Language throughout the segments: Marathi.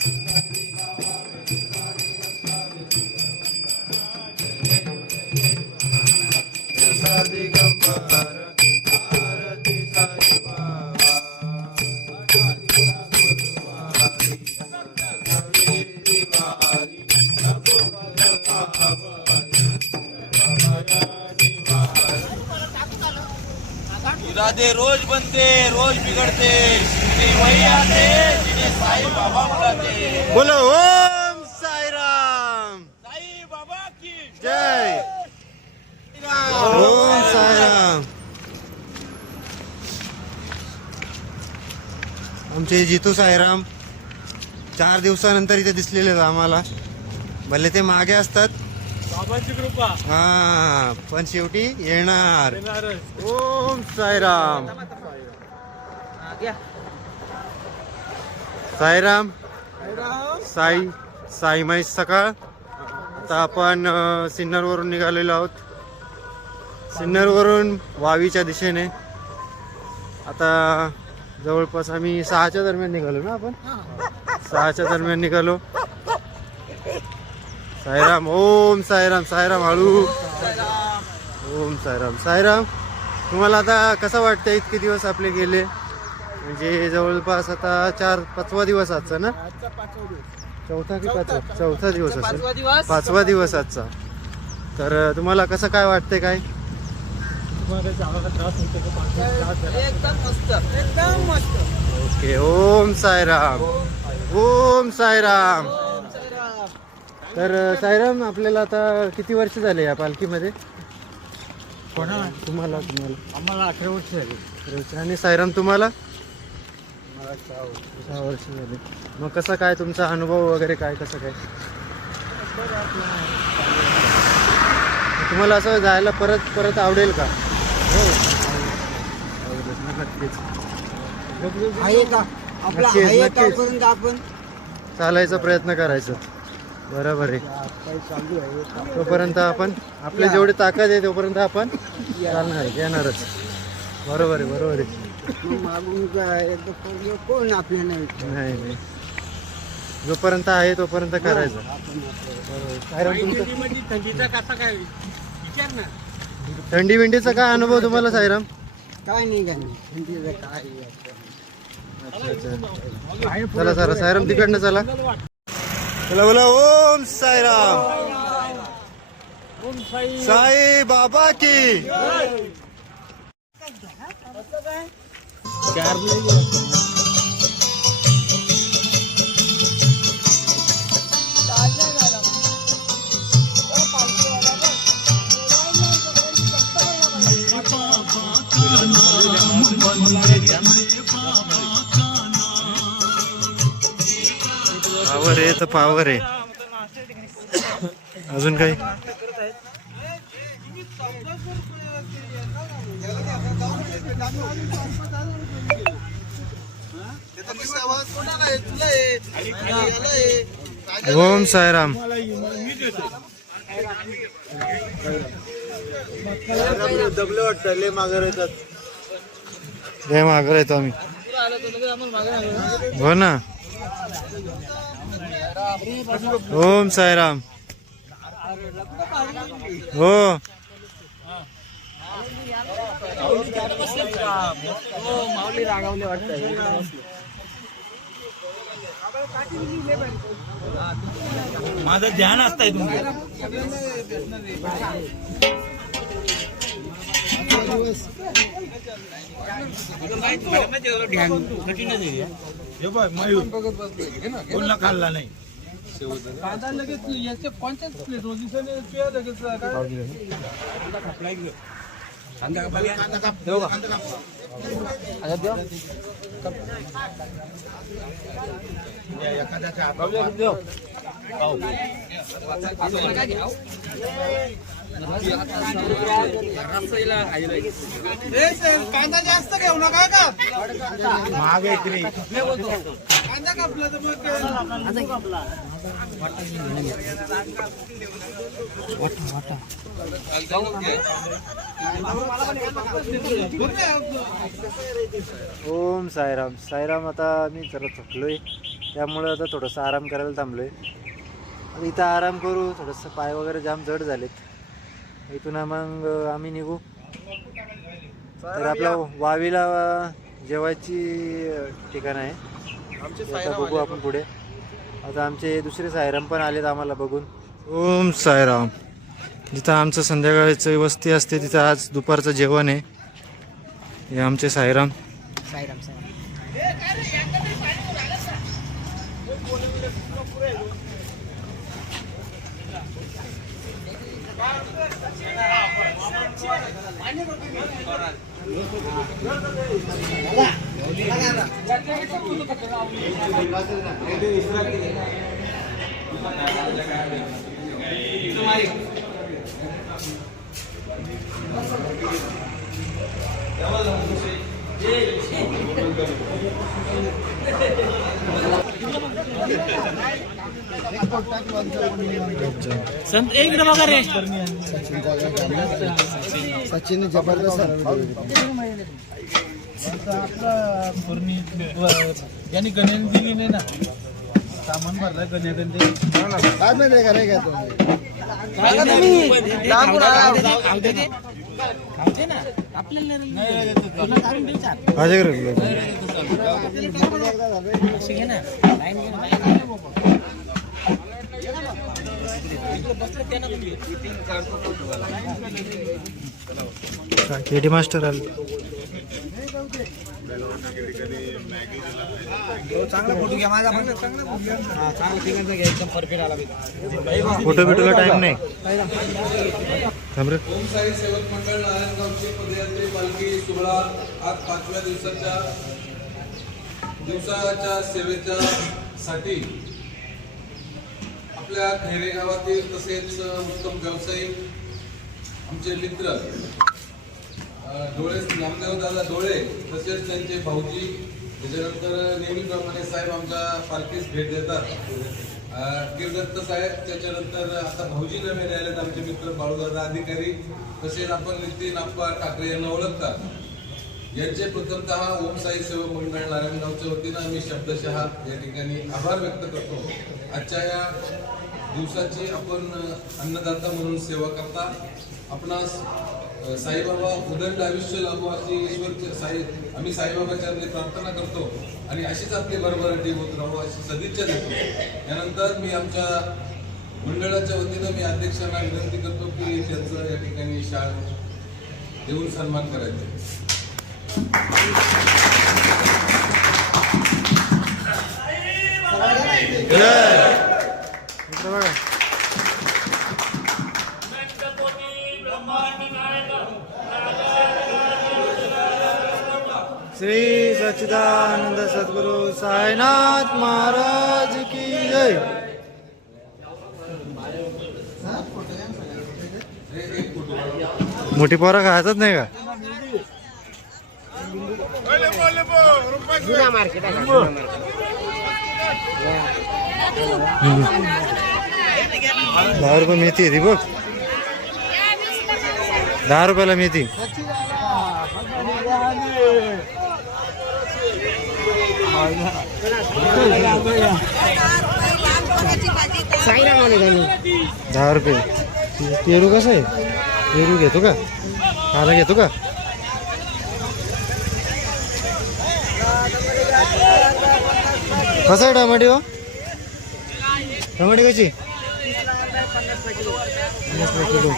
Thank you. मध्ये रोज बनते रोज बिघडते. ती वही आते जिने साई बाबा बुलाते. बोलो ओम साईराम साई बाबा की जय. ओम साईराम आमचे जितू साईराम चार दिवसानंतर इथे दिसलेले आम्हाला. भले ते मागे असतात बाबांची कृपा. हा पण शेवटी येणार. ओम साईराम. साईराम. साई साई माई सकाळ. आता आपण सिन्नरवरून निघालेलो आहोत. सिन्नरवरून वावीच्या दिशेने. आता जवळपास आम्ही सहाच्या दरम्यान निघालो ना आपण? सहाच्या दरम्यान निघालो. साईराम ओम साईराम साईराम हळू. ओम साईराम. साईराम तुम्हाला आता कसं वाटतं इतके दिवस आपले गेले? म्हणजे जवळपास आता चार पाचवा दिवस आजचा ना? आजचा पाचवा दिवस. चौथा की पाचवा? चौथा दिवस असेल. पाचवा दिवस. पाचवा दिवस आजचा. तर तुम्हाला कसं काय वाटतंय काय? तुम्हाला काही जागाचा त्रास होतो का? पाचवा त्रास झाला? एकदम मस्त. एकदम मस्त. ओके. ओम साईराम. ओम साईराम. तर अं, साईराम आपल्याला आता किती वर्ष झाले या पालखीमध्ये? कोणाला? तुम्हाला तुम्हाला. आम्हाला अठरा वर्ष झाली. आणि साईराम तुम्हाला? सहा वर्ष. झाले. मग कसं काय तुमचा अनुभव वगैरे काय कसं काय? तुम्हाला असं जायला परत परत आवडेल का? आवडेल, नक्कीच आहे का? आपला नक्कीच, आहे नक्कीच. पर्यंत आपण? चालायचा प्रयत्न करायचा. बरोबर आहे. चालू आहे तोपर्यंत आपण आपली जेवढी ताकद आहे तोपर्यंत आपण चालणार येणारच. बरोबर आहे बरोबर आहे. मग मागून काय एकदा पोरगं कोण आपल्या नाही नाही. नाही जोपर्यंत आहे तोपर्यंत करायचं. आपण आपलं. साईराम तुमचं थंडीमध्ये थंडीचा कसा काय विचार ना. थंडी विंडीचा काय अनुभव तुम्हाला साईराम काय नाही काय नाही. थंडीचं काय आहे. अच्छा अच्छा. चला सर साईराम तिकडनं चला. चला बोला ओम साईराम। ओम साई साई बाबा की। चार नाही पावर आहे. तर अजून काही? ओम सायराम दबले वाटतं लय मागे येतात लय मागर येतो आम्ही. हो ना. ओम साईराम. हो. माऊली रागावले वाटतं माझं ध्यान. असतंय तुमचं हे बघ मयूर. कोणला खाल्ला नाही. कांदा लगेच याचे कोणत्याच प्लेट रोजी लगेच कांदा जास्त घेऊ नका का मग ओम साईराम. साईराम आता मी जरा थकलोय त्यामुळे आता थोडंसं आराम करायला थांबलोय. इथं आराम करू थोडंसं पाय वगैरे जाम जड झालेत. इथून मग आम्ही निघू. तर आपला वावीला जेवायची ठिकाण आहे. आता बघू आपण पुढे. आता आमचे दुसरे साईराम पण आलेत आम्हाला बघून. ओम साईराम जिथं आमचं संध्याकाळचं वस्ती असते तिथं आज दुपारचं जेवण आहे. हे आमचे ¡Gracias! साईराम साईराम साईराम सचिन जबरदस्त यांनी गण्याने दिली नाही ना सामान भरलं गण्या गंजे काय माहिती का नाही का तो. माझ्याकडे केडी मास्टर आले. फोटो बिटोला टाइम नाही. थांब सेवक मंडळ नारायणगावची पदयात्री पालखी सोहळा आज पाचव्या दिवसाच्या दिवसाच्या सेवेच्या साठी आपल्या खैरे गावातील तसेच उत्तम व्यावसायिक आमचे मित्र डोळे नामदेव दादा डोळे तसेच त्यांचे भाऊजी त्याच्यानंतर नेहमीप्रमाणे साहेब आमच्या पार्टीस भेट देतात. अ, गिरदत्त साहेब त्याच्यानंतर आता भाऊजी नवीन आलेत आमचे मित्र बाळूदादा अधिकारी तसेच आपण नितीन आप्पा ठाकरे यांना ओळखतात. यांचे प्रथमतः ओम साई सेवक मंडळ नारायणगावच्या वतीनं आम्ही शब्दशः या ठिकाणी आभार व्यक्त करतो. आजच्या या दिवसाची आपण अन्नदाता म्हणून सेवा करता. आपणास साईबाबा उदंड आयुष्य लाभो अशी ईश्वर साई आम्ही साईबाबाच्या प्रार्थना करतो आणि अशीच आपली भरभराटी होत राहू अशी सदिच्छा देतो. यानंतर मी आमच्या मंडळाच्या वतीनं मी अध्यक्षांना विनंती करतो की त्यांचं या ठिकाणी शाळ देऊन सन्मान करायचा. बघा श्री सच्चिदानंद सद्गुरु साईनाथ महाराज की जय. मोठी पोरं खायचंच नाही का? दहा रुपये मेथी आहे ती बघ. दहा रुपयाला मेथी. दहा रुपये. पेरू कसं आहे? पेरू घेतो का? काला घेतो का? कसं आहे टमाटे हो? टमाटे कशी पन्नास किलो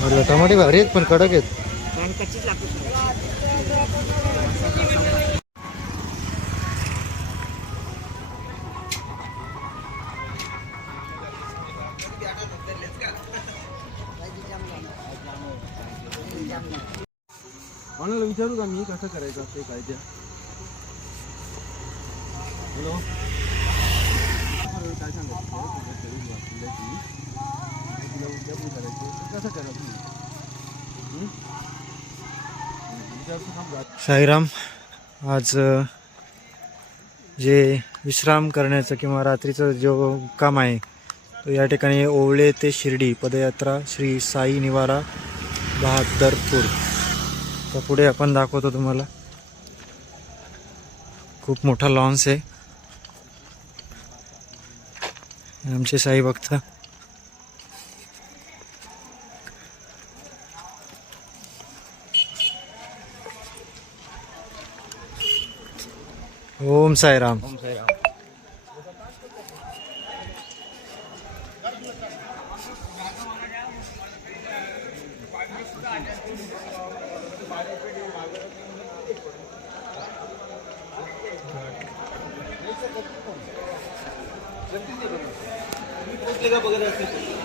म्हटलं टमाटे भारी आहेत पण कडक आहेत. कोणाला विचारू का मी कसं करायचं असते काय त्या हॅलो? काय सांगायचं? तुला करायचं कसं करा साईराम आज जे विश्राम करण्याचं किंवा रात्रीचं जो काम आहे तो या ठिकाणी ओवळे ते शिर्डी पदयात्रा श्री साई निवारा बहादरपूर. त्या पुढे आपण दाखवतो तुम्हाला. खूप मोठा लॉन्स आहे. आमचे साई बघता ओम साईराम. ओम का बघत असते.